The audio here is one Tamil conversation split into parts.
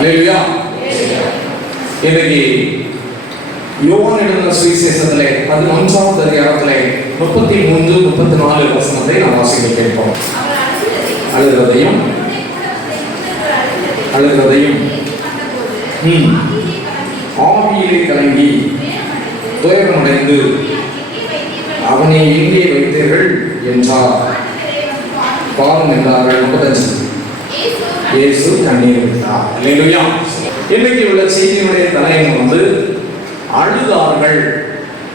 அல்லேலூயா. இன்னைக்கு யோவான் எழுதின சுவிசேஷத்திலே 11வது அதிகாரத்திலே 33, 34 வசனத்தை நாம் வாசிக்க கேட்போம். அழுகிறதையும் ஆவியிலே கலங்கி துயரமடைந்து அவனை எங்கே வைத்தீர்கள் என்றார். பாவம் என்றார்கள். 35 இயேசு கண்ணீர் விட்டார். அல்லேலூயா. இன்னைக்கு உள்ள செய்தியுடைய தலையங்கம் அழுதார்கள்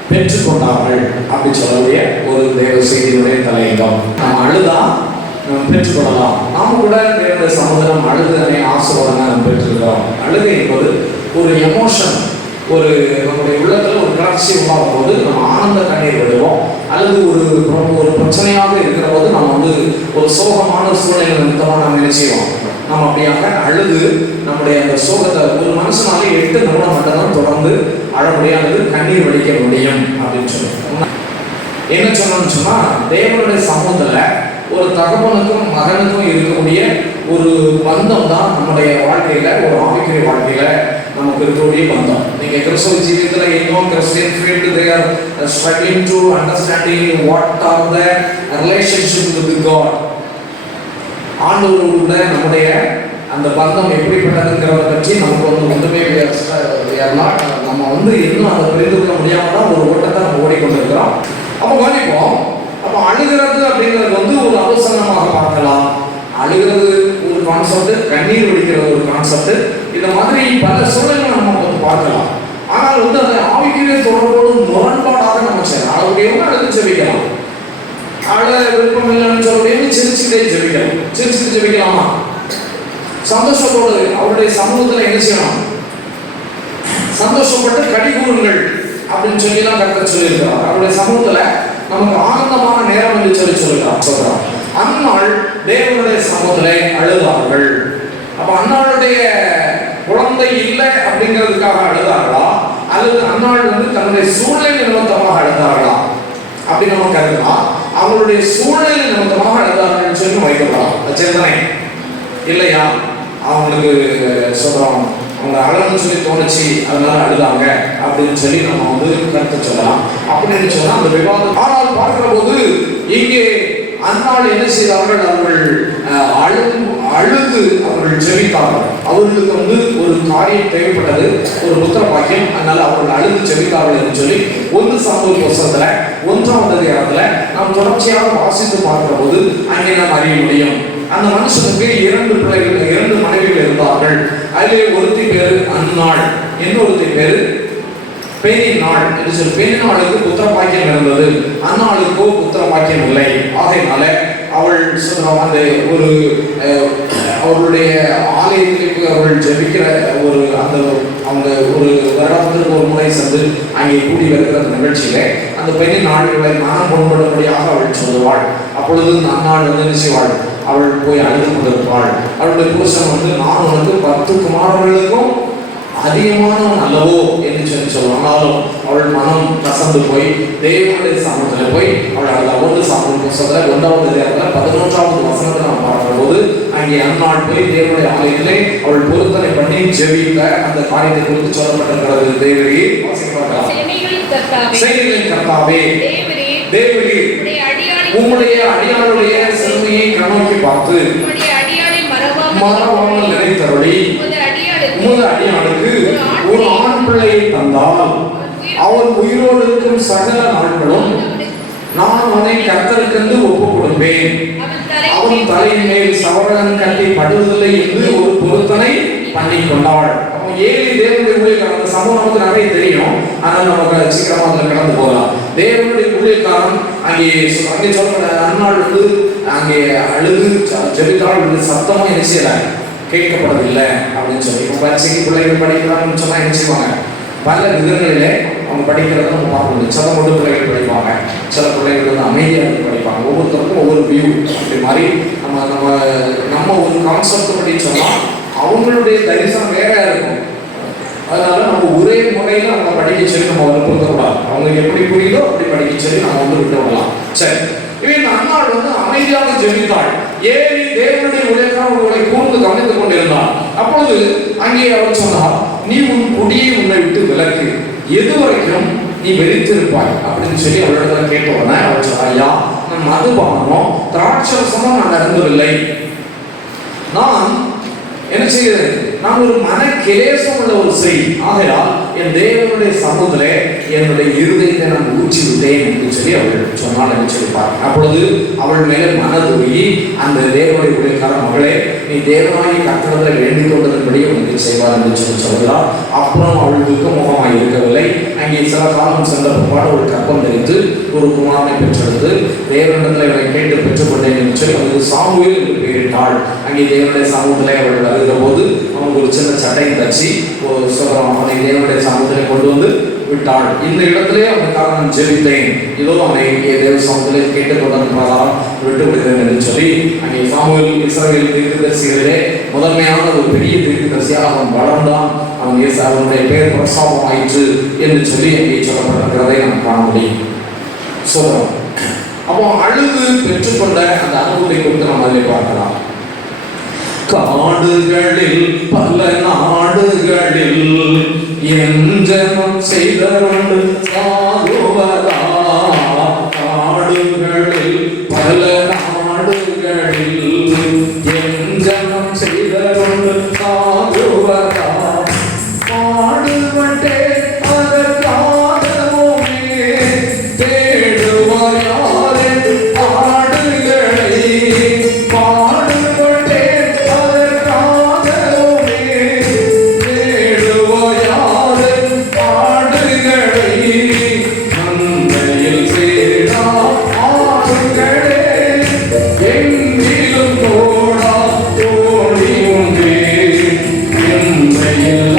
பெற்றுக்கொண்டார்கள் அப்படி சொல்லக்கூடிய ஒரு தேவ செய்தியுடைய தலையங்கம். நாம் அழுதா நம்ம பெற்றுக்கொள்ளலாம். நாம் கூட தேவனுடைய சமுதிரம் அழுதனை ஆசீர்வாதம் நாம் பெற்றிருக்கிறோம். அழுகை என்பது ஒரு எமோஷன், ஒரு நம்முடைய உள்ளத்தில் ஒரு கிளர்ச்சி உண்டாகும் போது நம்ம ஆனந்த கண்ணீர் விடுவோம். அல்லது ஒரு பிரச்சனையாக இருக்கிற போது நம்ம ஒரு சோகமான சூழ்நிலை நிமித்தமாக நம்ம என்ன செய்வோம், நம்ம அப்படியாக அழுது நம்முடைய அந்த சோகத்தை ஒரு மனுஷனாலே 8 நிமிடம் மட்டும்தான் தொடர்ந்து அழ முடியாது, கண்ணீர் வடிக்க முடியும் அப்படின்னு சொல்லுவோம். என்ன சொன்னோம்னு சொன்னா, தேவனுடைய சமூகத்துல ஒரு தகப்பனுக்கும் மகனுக்கும் இருக்கக்கூடிய ஒரு பந்தம் தான் நம்முடைய வாழ்க்கையில, ஒரு ஆவிக்குரிய வாழ்க்கையில நமக்கு இருக்கக்கூடிய பந்தம். நீங்க கிறிஸ்தவ ஜீவியத்துல இன்னும் Christian field they are struggling to understanding what are the relationship with God. ஆண்டவரோட நம்முடைய அந்த பந்தம் எப்படிப்பட்டதுங்கிறத பற்றி நமக்கு ஒன்றுமே நம்ம இன்னும் அதை புரிந்து கொள்ள முடியாம தான் ஒரு ஓட்டத்தை நம்ம ஓடிக்கொண்டிருக்கிறோம். அப்போ கவனிப்போம். அப்போ அழுகிறது அப்படிங்கிறது ஒரு அவசரமாக பார்க்கலாம். அழுகிறது ஒரு கான்செப்ட், கண்ணீர் வடிக்கிறது ஒரு கான்செப்ட். இந்த மாதிரி பல சூழல்களை நம்ம பார்க்கலாம். ஆனால் அந்த ஆவிக்குரிய தொடர்போடு முரண்பாடாக நம்ம செய்யலாம். அவருடைய அழுது செவிக்கலாம், அழ விருப்பம் இல்லைன்னு சொல்ல சிரிச்சுட்டே ஜெபிக்கலாம். சிரிச்சுட்டு ஜெபிக்கலாமா? சந்தோஷத்தோடு அவருடைய சமூகத்தில் என்ன செய்யணும்? சந்தோஷப்பட்டு கடி கூறுங்கள் அப்படின்னு சொல்லிலாம் கர்த்தர் சொல்லியிருக்கிறார். அவருடைய சமூகத்துல நமக்கு ஆனந்தமான நேரம் என்று சொல்றார். அந்நாள் தேவனுடைய சமூகத்திலே அழுதார்கள். அப்ப அந்நாளுடைய குழந்தை இல்லை அப்படிங்கிறதுக்காக அழுதார்களா, அல்லது அந்நாள் தன்னுடைய சூழ்நிலை நிமித்தமாக அழுதார்களா அப்படி நம்ம கருதலாம். அவங்களுடைய சூழ்நிலை நிமித்தமாக அழுதார்கள் சொல்லி வைக்கலாம். சிந்தனை இல்லையா? அவங்களுக்கு சொல்றோம், அவங்க அழகுன்னு சொல்லி தோணுச்சு, அதனால அழுதாங்க அப்படின்னு சொல்லி நம்ம கருத்து சொல்லலாம். அப்படின்னு சொன்னா அந்த விவாதம். ஆனால் பார்க்கிற போது இங்கே அந்நாள் என்ன செய்தார்கள்? அவர்கள் அழுது அவர்கள் ஜெபித்தார்கள். அவர்களுக்கு ஒரு காரியம் தேவைப்பட்டது, ஒரு புத்திர பாக்கியம். அதனால அவர்கள் அழுது ஜெபித்தார்கள் என்று சொல்லி 1 சாமுவேல் புத்தகத்துல 1வது அதிகாரத்துல நாம் தொடர்ச்சியாக வாசித்து பார்க்கிற போது அங்கே நாம் அறிய முடியும். அந்த மனுஷனுக்கு 2 பிள்ளைகள், 2 மனைவிகள் இருந்தார்கள். அதிலே ஒருத்தி பேரு அந்நாள், இன்னொருத்தி பேரு பெண்ணினாள் என்று சொல்லி. பெண்ணினாளுக்கு புத்திர பாக்கியம் இருந்தது, அந்நாளுக்கோ புத்திர பாக்கியம் இல்லை. ஆகையினால அவள் அந்த ஒரு அவர்களுடைய ஆலயத்திற்கு அவர்கள் ஜெபிக்கிற அந்த அவங்க ஒரு வருடத்திற்கு ஒரு முறை சென்று அங்கே கூடி வருகிற அந்த நிகழ்ச்சியில அந்த பெண்ணின் நாடுகளை மனம் கொண்டுபடும்படியாக அவள் சொல்லுவாள். அப்பொழுது அந்நாள் என்ன செய்வாள்? அவள் போய் அழுது கொண்டிருப்பாள். அவளுடைய புருஷன் நான் 10 குமாரர்களுக்கும் அதிகமானவன் அல்லவோ என்று சொன்னாலும் அவள் மனம் கசந்து போய் தேவனுடைய சமூகத்தில் போய் அவள் அந்த 1 சாமுவேல் புத்தகத்துல 1வது அதிகாரத்துல 11வது வசனத்தை நாம் பார்க்கிற போது அங்கே அந்நாள் போய் தேவனுடைய ஆலயத்திலே அவள் பொருத்தனை பண்ணி ஜெபித்த அந்த காரியத்தை குறித்து சொல்லப்பட்டிருக்கிறது. தேவரே வாசிக்கலாம். சேனைகளின் கர்த்தாவே, தேவரே உம்முடைய அடியாளுடைய செம்மையை கண்ணோக்கி பார்த்து மறவாமல் நினைத்தருளி உமது அடியானுக்கு ஒரு ஆண் பிள்ளையை தந்தால் அவர் உயிரோடு இருக்கும் சகல நாட்களும் நான் அவனை கர்த்தருக்கென்று ஒப்புக் கொடுப்பேன். அவன் தலையின் மேல் சவரன் கட்டி படுவதில்லை என்று ஒரு பொருத்தனை பண்ணி கொண்டாள். ஏழு தேவனுடைய ஊழியக்காரன், அந்த சமூகம் நமக்கு நிறைய தெரியும், ஆனால் நமக்கு சீக்கிரமா அதில் கடந்து போகலாம். தேவனுடைய ஊழியக்காரன் அங்கே சொல்ற அந்நாள் அங்கே அழுது ஜெபித்தாள், சத்தமா என்ன செய்யல கேட்கப்படவில்லை அப்படின்னு சொல்லி. இப்போ பரிசைக்கு பிள்ளைகள் படிக்கிறாங்கன்னு சொன்னா என்ன செய்வாங்க? பல விதங்களிலே அவங்க படிக்கிறத நம்ம பார்க்க முடியும். சில மட்டும் பிள்ளைகள் படிப்பாங்க, சில பிள்ளைகள் அமைதியாக படிப்பாங்க. ஒவ்வொருத்தருக்கும் ஒவ்வொரு வியூ அப்படி மாதிரி நம்ம ஒரு கான்செப்ட் படி சொன்னால் அவங்களுடைய தரிசனம் வேற இருக்கும். அதனால நம்ம ஒரே முறையில் அவங்க படிக்க சொல்லி நம்ம வற்புறுத்தக்கூடாது. அவங்க எப்படி புரியுதோ அப்படி படிக்க சொல்லி நம்ம விட்டு விடலாம். சரி, இவன் அந்நாள் அமைதியாக ஜெபித்தாள். ஏறி தேவனுடைய உலகம் அவர்களை கூர்ந்து கவனித்துக் கொண்டிருந்தான். அப்பொழுது அங்கே அவர் சொன்னார், நீ உன் குடியை உன்னை விட்டு விலக்கு, எதுவரைக்கும் நீ வெறித்திருப்பாய் அப்படின்னு சொல்லி அவரிடத்துல கேட்ட உடனே அவர் சொன்னார், ஐயா, நான் மதுபானமோ திராட்சரசமோ நான் அருந்தவில்லை. நான் என்ன செய்கிறேன், நான் ஒரு மன கிளேசம் உள்ள ஒரு செய்தி. ஆகையால் என் தேவனுடைய சமூகத்திலே என்னுடைய இருதயத்தை நான் ஊற்றி விட்டேன் என்று சொல்லி அவள் சொன்னாள் என்று சொல்லிப்பார். அப்பொழுது அவள் மேலே மனதுருகி, அந்த தேவனுடைய உடையக்கார மகளே, நீ தேவனாகி கர்த்தரிடத்தில் வேண்டிக் கொண்டதன்படி உனக்கு செய்வார் என்று சொல்லி சொல்கிறார். அப்புறம் அவள் துக்கமுகமாக இருக்கவில்லை. அங்கே சில காலம் சென்ற பிற்பாடு ஒரு கற்பம் தரித்து ஒரு குமாரனை பெற்றெடுத்து தேவனிடத்தில் இவனை கேட்டு பெற்றுக்கொண்டேன் என்று சொல்லி அவனுக்கு சாமுவேல் என்று பெயரிட்டாள். அங்கே தேவனுடைய சமூகத்திலே அவள் வருகிற போது அவனுக்கு ஒரு சின்ன சட்டையை தச்சு ஒரு சொல்றான், அவனை தேவனுடைய சமூகத்திலே கொண்டு வந்து விட்டாள். இந்த இடத்திலே அவனுக்காக நான் ஜெபித்தேன், இதோ அவனை தேவ சமூகத்திலே கேட்டுக்கொண்டதன் பிரகாரம் விட்டு விடுகிறேன் என்று சொல்லி அங்கே சாமுவேல் இஸ்ரவேல் தீர்க்கதரிசிகளிலே முதன்மையான ஒரு பெரிய தீர்க்கதரிசியாக அவன் வளர்ந்தான். அவனுடைய பெயர் பிரசாபம் ஆயிற்று என்று சொல்லி அங்கே சொல்லப்பட்டிருக்கிறதை நாம் காண முடியும். சொல்றோம். அப்போ அழுது பெற்றுக்கொண்ட அந்த அனுபவத்தை குறித்து நாம் அதில் பார்க்கலாம். காடுகளில் பல நாடுகளில் என் ஜனம் செய்தவண்டு சாகுவதா, காடுகளில் பல நாடுகளில் என் ஜனம் செய்தவண்டு சாகுவதா, பாடுபட்டே அதற்காகவுமே தேடுவாயாரே பாடுகளை, பாடுபட்டே அதற்காகவுமே தேடுவாயாரே பாடுகளை, மந்தையில் சேரா ஆடுகளே எங்கிலும் தோடா தோழி உண்டே, எந்தையில்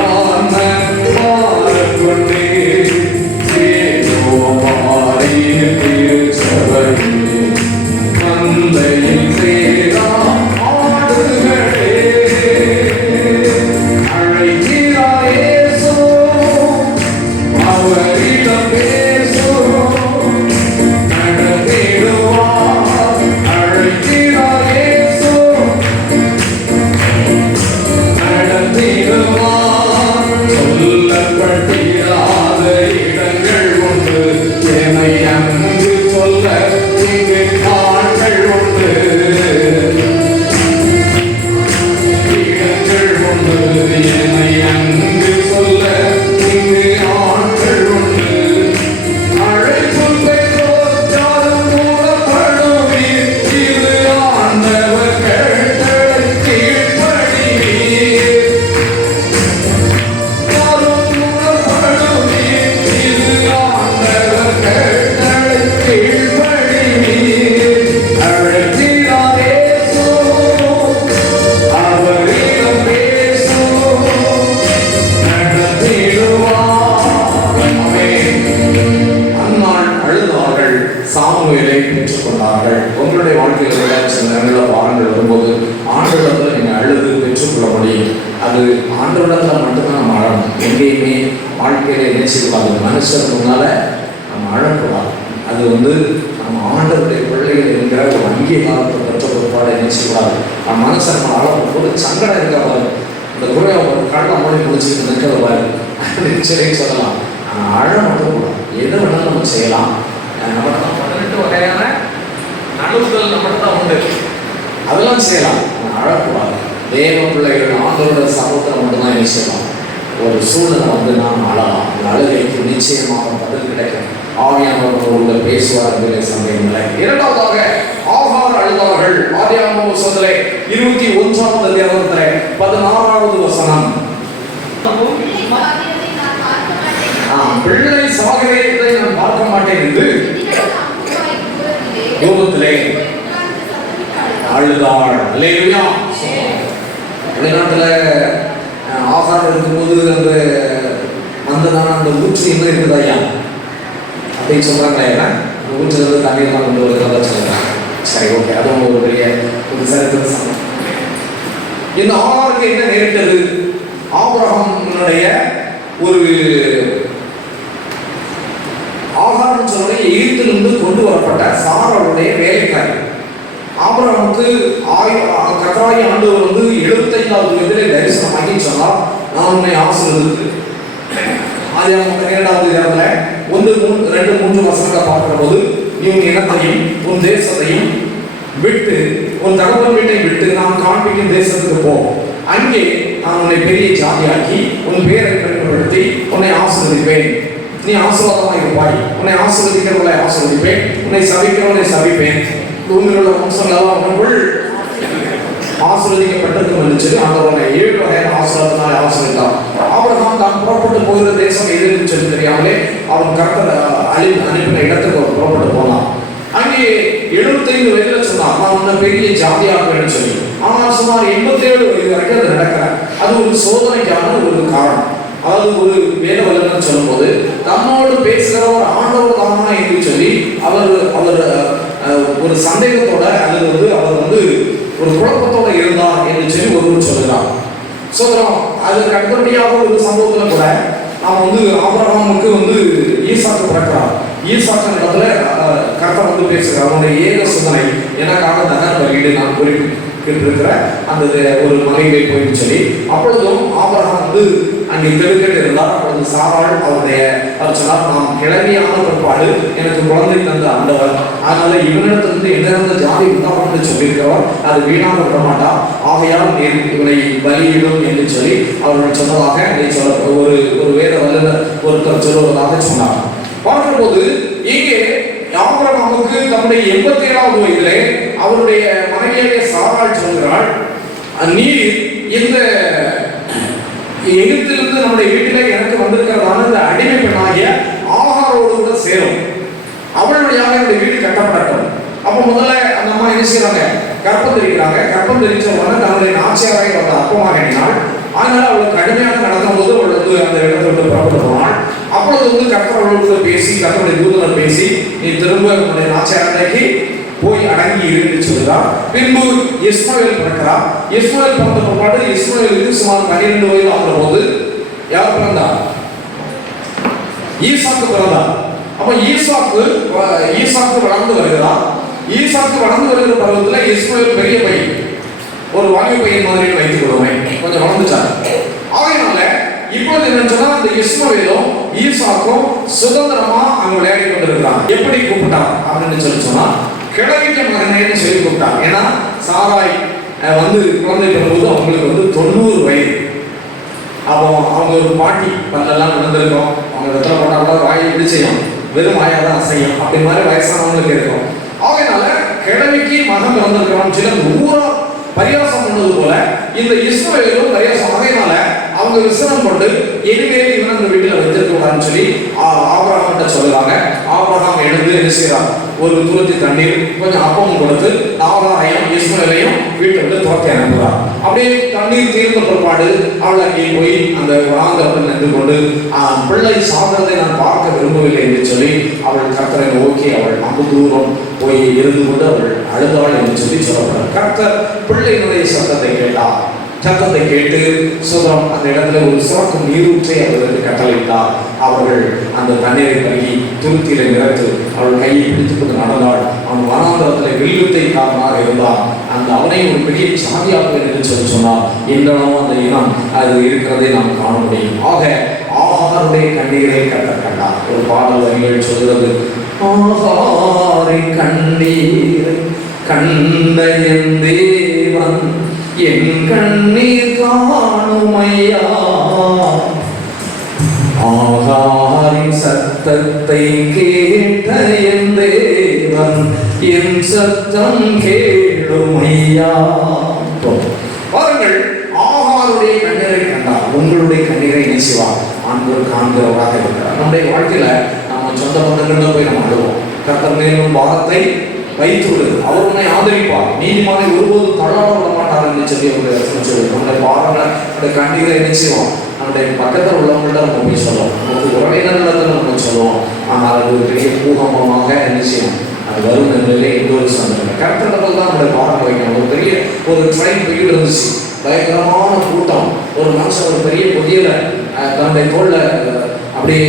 சாமுவேலை பெற்றுக்கொண்டார்கள். உங்களுடைய வாழ்க்கையில் சில நேரங்களில் வாரங்கள் வரும்போது ஆண்டவரிடத்தில் நீங்கள் அழுது பெற்றுக்கொள்ள முடியும். அது ஆண்டவரிடத்தில் மட்டும்தான் நம்ம அழணும். எங்கேயுமே வாழ்க்கையில என்ன செய்யக்கூடாது, மனுஷன் முன்னால நம்ம அழக்கூடாது. அது நம்ம ஆண்டவருடைய பிள்ளைகள் என்கிற ஒரு அங்கீகாரத்தை பெற்ற பிற்பாடு என்ன செய்யக்கூடாது, நம்ம மனுஷன் நம்ம அழகும் போது சங்கடம் இருக்காது. இந்த குறைய ஒரு கடலை மொழி முடிச்சுட்டு நிற்கிறத பாரு சரி சொல்லலாம். ஆனால் அழ மட்டும் கூடாது. எது வேணாலும் நம்ம செய்யலாம். நம்மகிட்ட தான் 18 வகையான நடுவுகள் நம்மகிட்ட தான் உண்டு, அதெல்லாம் செய்யலாம். அழக்கூடாது. தேவ பிள்ளைகள் ஆண்டவரோட சமூகத்தில் மட்டும்தான் என்ன செய்யலாம். ஒரு சூழ்நிலை நாம் அழலாம். அந்த அழுகைக்கு நிச்சயமாக பதில் கிடைக்கும். ஆவியானவர்கள் பேசுவார் என்பதை சந்தேகமில்லை. இரண்டாவதாக ஆகார் அழுதார்கள். ஆதியாகம புத்தகத்திலே 21ஆம் அதிகாரத்திலே 16வது வசனம், பிள்ளை சாகிறதை நான் பார்க்க மாட்டேன் என்று கோபத்திலே அழுதாள். அல்லேலூயா. வெளிநாட்டில் ஆகார் இருக்கும்போது அந்த வந்ததான அந்த ஊற்று என்ன இருக்குது ஐயா அப்படின்னு சொல்றாங்களா? அந்த ஊற்றுல இருந்து தண்ணீர்லாம் கொண்டு வருகிறதா சொல்றாங்க. சரி, ஓகே, அதுவும் ஒரு பெரிய ஒரு சரித்திர சம்பவம். இந்த ஆகாருக்கு என்ன நேரிட்டது? ஆபிரகாமுடைய ஒரு ஆகார்னு சொல்ற எகிப்திலிருந்து கொண்டு வரப்பட்ட சாராளுடைய வேலைக்காரி. ஆபிரகாமுக்கு கர்த்தராகிய ஆண்டவர் 75வது வயதிலே தரிசனமாகி சொன்னார், நான் உன்னை ஆசீர்வதித்து. ஆதியாகமம் 12வது அதிகாரத்துல 1-2-3 வசனங்களை பார்க்கிற போது, நீ உன் இனத்தையும் உன் தேசத்தையும் விட்டு உன் தகப்பன் வீட்டை விட்டு நான் காண்பிக்கும் தேசத்துக்கு போ. அங்கே நான் உன்னை பெரிய ஜாதியாக்கி உன் பேரை பெருமைப்படுத்தி உன்னை ஆசீர்வதிப்பேன். நீ ஆசீர்வாதமாக இருப்பாய். உன்னை ஆசீர்வதிக்கிறவர்களை ஆசீர்வதிப்பேன், உன்னை சபிக்கிறவனை சபிப்பேன். உங்களுடைய வம்சங்களெல்லாம் உங்களுக்குள் ஆசீர்வதிக்கப்பட்டிருக்கும் என்று சொல்லி ஆண்டவனை 7 வகையான ஆசீர்வாதத்தினால் ஆசீர்வதித்தார். ஆபிரகாம் தான் புறப்பட்டு போகிற தேசம் எது என்று சொல்லி தெரியாமலே அவன் கர்த்தர் அனுப்பின இடத்துக்கு அவர் புறப்பட்டு போனான். அங்கே 75 வயதுல சொன்னார், நான் உன்னை பெரிய ஜாதியாக்குவேன்னு சொல்லி. ஆனால் சுமார் 87 வயது வரைக்கும் அது நடக்கிற. அது ஒரு சோதனைக்கான ஒரு காரணம். அதாவது ஒரு வேத வல்லுநர் சொல்லும் போது, தம்மோடு பேசுகிறவர் ஆண்டவர் தானா என்று சொல்லி அவர் ஒரு சந்தேகத்தோட அல்லது அவர் ஒரு குழப்பத்தோட இருந்தார் என்று சொல்லி ஒருவர் சொல்லுகிறார். சோதரம் அதுக்கு அடுத்தபடியாக ஒரு சம்பவத்துல கூட நாம் ஆபிரகாமுக்கு ஈசாக்கு பிறக்கிறார். ஈசாக்கு இடத்துல கர்த்தர் பேசுகிறார், அவனுடைய ஏக சிந்தனை எனக்காக தகன பலியிடு நான் குறிப்பிட்டிருக்கிற அந்த ஒரு மனைவியை போயின்னு சொல்லி. அப்பொழுதும் ஆபிரகாம் அங்கே தெருக்கட்டு இருந்தார். அப்பொழுது சாராள் அவர் சொன்னார், நான் கிழவியான பிற்பாடு எனக்கு குழந்தை தந்த ஆண்டவர், அதனால இவனிடத்திலிருந்து எந்த ஜாதி உண்டாகும் என்று சொல்லியிருக்கிறவர், அது வீணாக விட மாட்டார், ஆகையால் இவனை பலியிடும் என்று சொல்லி அவர்கள் சொன்னதாக ஒரு வேத வல்லுநர் ஒருத்தர் சொல்வதாக சொன்னார். பார்க்கும்போது இங்கே ஆபிரகாமுக்கு தன்னுடைய 87வது வயதிலே அவருடைய மனைவியாக சாராள் சொல்கிறாள், நீர் இந்த எகிப்திலிருந்து நம்முடைய வீட்டிலே எனக்கு வந்திருக்கிறதான இந்த அடிமை பெண்ணாகிய ஆகாரோடு கூட சேரும், அவளுடைய என்னுடைய வீடு கட்டப்படட்டும். அப்போ முதல்ல அந்த அம்மா என்ன செய்யறாங்க, கற்பம் தெரிவிக்கிறாங்க. கற்பம் தெரிவிச்ச உடனே தன்னுடைய நாச்சியாரை அவள் அப்பமாக எண்ணினாள். அதனால அவளுக்கு கடுமையாக நடக்கும் போது அவள் அந்த இடத்தை விட்டு புறப்பட்டு போனாள். அப்பொழுது கர்த்தர் அவளோடு பேசி, கர்த்தருடைய தூதனர் பேசி, நீ திரும்ப உன்னுடைய நாச்சியாரைக்கு போய் அடங்கி இருந்து சொல்கிறார். பின்பு இஸ்மாயில் பிறக்கிறார். இஸ்மாயில் பிறந்த பிற்பாடு இஸ்மாயிலுக்கு சுமார் 12 வயது ஆகிற போது யார் பிறந்தார்? ஈசாக்கு பிறந்தார். அப்ப ஈசாக்கு வளர்ந்து வருகிறார். ஈசாக்கு வளர்ந்து வருகிற பருவத்தில் இஸ்மாயில் பெரிய பையன், ஒரு வாலிப பையன் மாதிரி வைத்துக் கொள்வேன், கொஞ்சம் வளர்ந்துச்சார். ஆகையினால இப்பொழுது என்ன சொன்னா, அந்த இஸ்மாயிலும் ஈசாக்கும் சுதந்திரமா அங்க விளையாடி கொண்டிருக்கிறான். எப்படி கூப்பிட்டான் அப்படின்னு சொன்னா, கிழவிக்க மகனேன்னு சொல்லி கூப்பிட்டாங்க. ஏன்னா சாராய் குழந்தை பெறும்போது அவங்களுக்கு 90 வயது. அப்போ அவங்க ஒரு பாட்டி பல்லெல்லாம் விழுந்திருக்கும், அவங்க இடத்துல போட்டா கூட வாயை எப்படி செய்யும், வெறும் வாயாதான் அசையும், அப்படி மாதிரி வயசானவங்களுக்கு இருக்கும். அதனால கிழவிக்கு மகன் பிறந்திருக்கிறான்னு சொல்லி ஊரா பரியாசம் பண்ணது போல இந்த இஸ்மாயிலும் பரியாசம். அதனால அவங்க விசனம் கொண்டு இனிமேல் இவன் அந்த வீட்டில் வச்சிருக்க கூடாதுன்னு சொல்லி ஆபிரகாம் சொல்லுறாங்க. ஆபிரகாம் எழுந்து என்ன செய்யறாங்க, ஒரு தூரத்தி தண்ணீர் கொஞ்சம் அப்பமும் கொடுத்து ஆபிரகாமையும் இஸ்மாயிலையும் வீட்டை விட்டு துரத்தி அனுப்புகிறார். அப்படியே தண்ணீர் தீர்ந்த பிற்பாடு அவள் அங்கே போய் அந்த வனாந்தரத்தில் நின்று கொண்டு பிள்ளை சாகிறதை நான் பார்க்க விரும்பவில்லை என்று சொல்லி அவள் கர்த்தரை நோக்கி அவள் அங்கு தூரம் போய் இருந்து கொண்டு அவள் அழுதாள் என்று சொல்லி சொல்லப்படுறார். கர்த்தர் பிள்ளையினுடைய சத்தத்தை கேட்டார். சத்தத்தை கேட்டு சுதரம் அந்த இடத்துல ஒரு சிறப்பு நீரூற்றை அவர்களுக்கு கட்டளையிட்டார். அவர்கள் அந்த தண்ணீரை பருகி துருத்தியில நிறத்து அவள் கையை பிடித்துக் கொண்டு நடந்தாள். அவன் வனாந்தரத்தில் வில்வித்தைக்காரனாக இருந்தான். அந்த அவனை ஒரு பெரிய சாதியாக என்று சொல்லி சொன்னார். எங்கெல்லாம் அந்த இனம் அது இருக்கிறதை நாம் காண முடியும். ஆக ஆகாருடைய கண்ணீரை கண்டார். ஒரு பாடல் வரிகள் சொல்கிறது, ஆகாரை கண்ணீரை கண்ட என் தேவன் என் கண்ணீர் காணுமையா, ஆகாரின் சத்தத்தை கேட்ட என் தேவன் என் சத்தம் கேளுமையா. பாருங்கள், ஆகாருடைய கண்ணீரை கண்டார். உங்களுடைய கண்ணீரை நேசிவார். ஆண்டவர் காண்கிறவராக இருக்கிறார். நம்முடைய வாழ்க்கையில நம்ம சொந்த பந்தங்கள்ல போய் நம்ம அழுவோம். கர்த்தர் மேலும் பாரத்தை வைத்து விடு, அவர் உன்னை ஆதரிப்பார், நீதிமானை ஒருபோது தள்ளாட விட மாட்டார் என்று சொல்லி நம்முடைய பாரங்களை நம்முடைய கண்ணீரை என்ன செய்வோம், நம்முடைய பக்கத்தில் உள்ளவங்கள்ட்ட நம்ம போய் சொல்லுவோம், நமக்கு உறவினர்களிடத்தில் நம்ம சொல்லுவோம். ஆனால் அது ஒரு பெரிய பூகம்பமாக என்ன செய்யும், அது வரும் நிலையிலே இன்னொரு சந்தர்ப்பம் கர்த்தர்கள் தான் நம்முடைய பாரம் வைக்கணும். ஒரு பெரிய ட்ரெயின் போயிட்டு இருந்துச்சு, பயங்கரமான கூட்டம். ஒரு மனுஷன் ஒரு பெரிய பொதியில தன்னுடைய தோல்ல அப்படியே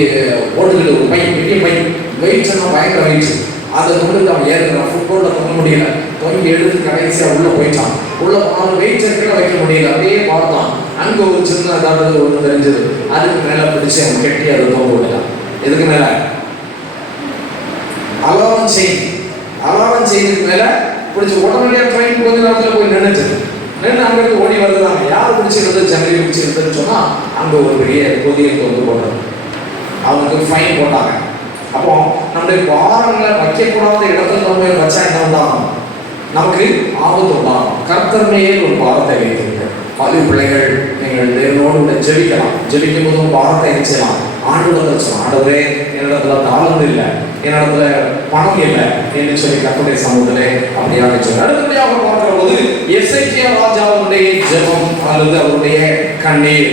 ஓட்டுக்கிட்டு ஒரு பை, பெரிய பை, வெயிட்ஸ்னா பயங்கர வெயிட்ஸ். அதை கொண்டு அவன் ஏறுகிறான். ஃபுட்பாலில் தொங்க முடியல, தொங்கி எடுத்து கடைசியாக உள்ள போயிட்டான். உள்ள போனாலும் வெயிட் கீழே வைக்க முடியல, அப்படியே பார்த்தான். அங்கே ஒரு சின்ன அதாவது ஒன்று தெரிஞ்சது, அதுக்கு மேலே பிடிச்சி அவன் கெட்டி அதை தொங்க விடலாம். எதுக்கு மேலே? அலாரம் செய்யுக்கு மேலே பிடிச்சி உடனடியாக ட்ரெயின் கொஞ்ச நேரத்தில் போய் நின்று அங்கிருந்து ஓடி வருதுறாங்க. யார் பிடிச்சிருந்து ஜன்னலி பிடிச்சிருந்துன்னு சொன்னால் அங்கே ஒரு பெரிய கொதியை தொந்து போடுறது. அவனுக்கு ஃபைன் போட்டாங்க. அப்போ நம்முடைய பாரங்களை வைக்கக்கூடாத இடத்துல நம்ம வச்சா என்ன உண்டாகும்? நமக்கு ஆபத்து உண்டாகும். கர்த்தர் மேல் ஒரு பாரத்தை வைத்திருக்கிறார். பள்ளி பிள்ளைகள் நீங்கள் தேவனோடு ஜெபிக்கலாம். ஜெபிக்கும் போது ஒரு பாரத்தை என்ன செய்யலாம்? ஆண்டவரிடத்தில் சொல்லலாம். ஆண்டவரே, என்னிடத்துல தாளந்து இல்லை, என்னிடத்துல பணம் இல்லை என்று சொல்லி கர்த்தருடைய சமூகத்திலே அப்படியாக சொல்லி அடுத்தபடியாக பார்க்கிற போது எசேக்கியா ராஜாவுடைய ஜெபம் அல்லது அவருடைய கண்ணீர்.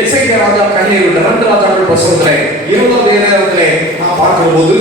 எசேக்கியா ராஜா கண்ணீர் விட்ட 2 ராஜாக்கள் புத்தகத்திலே 20 நேரத்திலே நான் பார்க்கிற போது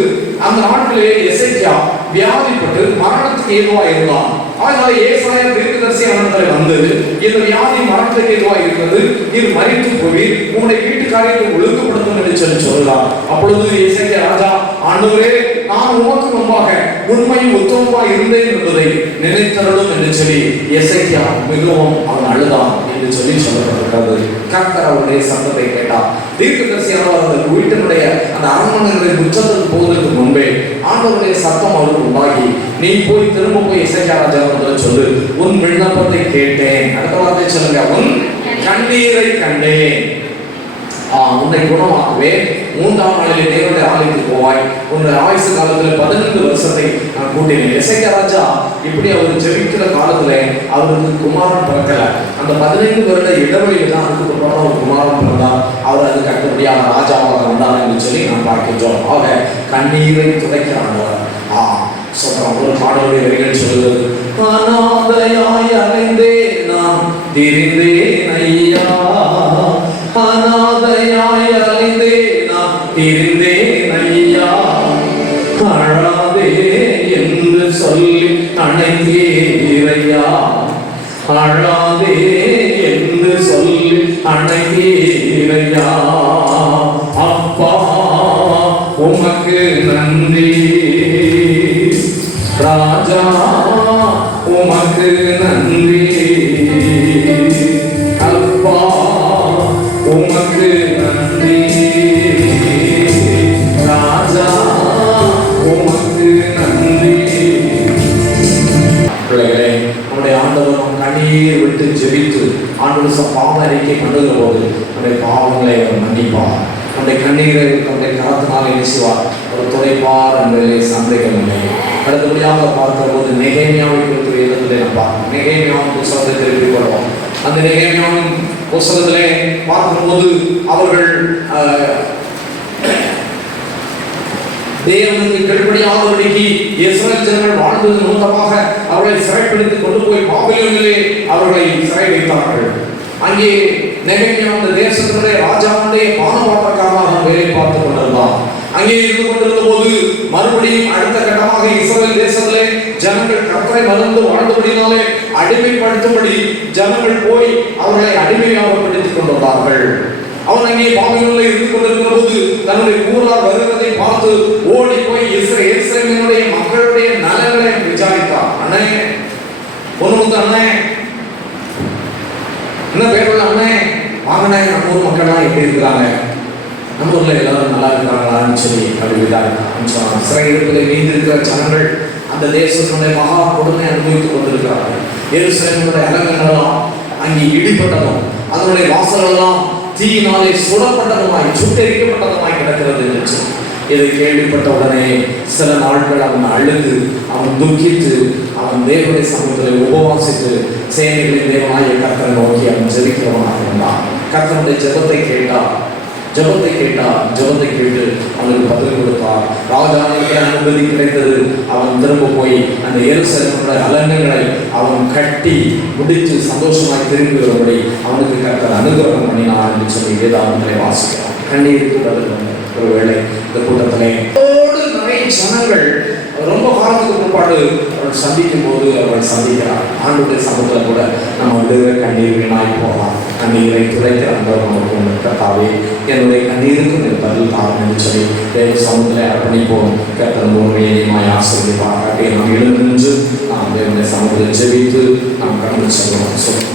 அந்த நாட்டிலே எசேக்கியா வியாதிப்பட்டு மரணத்துக்கு ஏதுவா இருந்தான். அதனால ஏசாயா தீர்க்கதரிசி அவனிடத்தில் வந்து, இந்த வியாதி மரணத்துக்கு ஏதுவா இருக்கிறது, இது மரித்து போய் உங்களுடைய வீட்டு காரியத்தை ஒழுங்குபடுத்தும் என்று சொல்லி சொல்லலாம். அப்பொழுது எசேக்கியா ராஜா, ஆண்டவரே, நான் உமக்கு முன்பாக உண்மையும் உத்தமமாய் இருந்தேன் என்பதை நினைத்தருளும் என்று சொல்லி எசேக்கியா மிகவும் அவன் அழுதான் என்று சொல்லி சொல்லப்பட்டிருக்கிறது. கர்த்தர் அவருடைய சத்தத்தை கேட்டார். தீர்க்கதரிசியானவர் அந்த வீட்டினுடைய அந்த அரண்மனைகளை முற்றத்துக்கு போவதற்கு முன்பே ஆண்டவருடைய சத்தம் அவருக்கு உண்டாகி, நீ போய் திரும்ப போய் எசேக்கியா ராஜா சொல்லு, உன் விண்ணப்பத்தை கேட்டேன். அடுத்த வார்த்தை சொல்லுங்க, உன் கண்ணீரை கண்டேன், உன்னை குணமாகவே 3ஆம் நாளிலே தேவனுடைய ஆலயத்துக்கு போவாய், உன்னுடைய ஆயுசு காலத்தில் 15 வருஷத்தை நான் கூட்டினேன். எசேக்கியா ராஜா இப்படி அவர் ஜெபிக்கிற காலத்துல அவருக்கு குமாரன் பிறக்கல. அந்த 15 வருட இடைவெளியில் தான் அதுக்கு ஒரு குமாரன் பிறந்தார். அவர் அதுக்கு அடுத்தபடியாக ராஜாவாக வந்தார் என்று சொல்லி நாம் பார்க்கின்றோம். ஆக கண்ணீரை துடைக்கிறாங்க. சொல்றோம். ஒரு பாடலுடைய வரிகள் சொல்லுவது, அநாதையாய் அலைந்தே நான் திரிந்தேன் ஐயா, அநாதையாய் அலைந்தே நான் திரிந்தேன் ஐயா, அழாதே என்று சொல்லி அணைத்தீரையா, அழாதே என்று சொல்லி அணைத்தீரையா, அப்பா உமக்கு நன்றி, ராஜா உமக்கு நன்றி, அப்பா உமக்கு நன்றி, ராஜா உமக்கு நன்றி. பிள்ளைகளே, நம்முடைய ஆண்டவர் கண்ணீர் விட்டு ஜெபித்து ஆண்டவர் பாவ அறிக்கை பண்ணுகிற போது நம்முடைய பாவங்களை அவர் மன்னிப்பார். நம்முடைய கண்ணீரை நம்முடைய கரத்தினால் என்ன செய்வார்? ஒரு துடைப்பார் என்பதை சந்தேகமில்லை. அடுத்தபடியாக பார்க்கிற போது நெகேமியாவை குறித்து வேதத்திலே நாம் பார்க்கிறோம். நெகேமியாவின் புத்தகத்தை திருப்பிக் கொள்வோம். அந்த நெகேமியாவின் புத்தகத்திலே பார்க்கும்போது அவர்கள் தேவனுக்கு கீழ்ப்படியாதபடிக்கு இஸ்ரவேல் ஜனங்கள் வாழ்ந்தது நிமித்தமாக அவர்களை சிறைப்பிடித்து கொண்டு போய் பாபிலோனிலே அவர்களை சிறை வைத்தார்கள். அங்கே நெகேமியா அந்த தேசத்தினுடைய ராஜாவுடைய பானபாத்திரக்காரனாக வேலை பார்த்துக் கொண்டிருந்தான். அங்கே இருந்து கொண்டிருந்த போது மறுபடியும் அடுத்த கட்டமாக இஸ்ரவேல் தேசத்திலே ஜனங்கள் கர்த்தரை மறந்து வாழ்ந்தபடினாலே அடிமைப்படுத்தும்படி ஜனங்கள் போய் அவர்களை அடிமையாக படுத்திக் கொண்டிருந்தார்கள். அவன் அங்கே பாபிலோனில் இருந்து கொண்டிருக்கிற போது தன்னுடைய கூறார் வருகிறதை பார்த்து ஓடி போய் இஸ்ரவேலினுடைய மக்களுடைய நலன்களை விசாரித்தான். அண்ணே, ஒன்று அண்ணே, என்ன பேருள்ள அண்ணே, வாங்கினே, நம்ம ஊர் மக்கள்லாம் எப்படி இருக்கிறாங்க, நம்ம ஊர்ல எல்லாரும் நல்லா இருக்கிறாங்களான்னு சொல்லி அப்படி விசாரித்தான். இஸ்ரவேலிலே நீந்திருக்கிற ஜனங்கள் அந்த தேசத்தினுடைய மகா கொடுமை அனுபவித்துக் கொண்டிருக்கிறார்கள். எருசலேமினுடைய அலங்கங்களெல்லாம் அங்கே இடிப்பட்டதும் அதனுடைய வாசலெல்லாம் தீயினாலே சுடப்பட்டதுமாய் சுட்டெரிக்கப்பட்டதுமாய் கிடக்கிறது என்று இதை கேள்விப்பட்ட உடனே சில நாட்கள் அவன் அழுது, அவன் துக்கித்து, அவன் தேவனுடைய சமூகத்தில் உபவாசித்து சேனைகளின் தேவனாய கர்த்தரை நோக்கி அவன் ஜெபிக்கிறவனாக இருந்தான். கர்த்தருடைய ஜெபத்தை கேட்டார். ஜெபத்தை கேட்டு அவனுக்கு பதில் கொடுத்தார். ராஜாவுக்கு அனுமதி கிடைத்தது. அவன் திரும்ப போய் அந்த எருசலேமினுடைய அலங்கங்களை அவன் கட்டி முடித்து சந்தோஷமாய் திரும்பி வரும்படி அவனுக்கு கர்த்தர் அனுகிரகம் பண்ணினார் என்று சொல்லி வேதாகமத்திலே வாசிக்கிறோம். கண்ணீருக்கு பதில் ஒருவேளை இந்த கூட்டத்திலே நிறைய ஜனங்கள் ரொம்ப காலத்துக்கு பிற்பாடு அவர்கள் சந்திக்கும் போது அவர்கள் சந்திக்கிறார். ஆண்டுடைய சமூகத்தில் கூட நம்ம விடுகிற கண்ணீர் வீணாய் போகலாம். கண்ணீரை துடைக்கிற அன்பர் நமக்கு ஒன்று. கர்த்தாவே, என்னுடைய கண்ணீருக்கும் என் பதில் தாரும் என்று சொல்லி தேவ சமூகத்தில் அர்ப்பணிப்போம். கர்த்தர் உண்மையை ஆசிரியப்பாக நாம் எழுந்து நின்று நாம் தேவனுடைய சமூகத்தில் ஜெபித்து நாம் கடந்து செல்வோம்.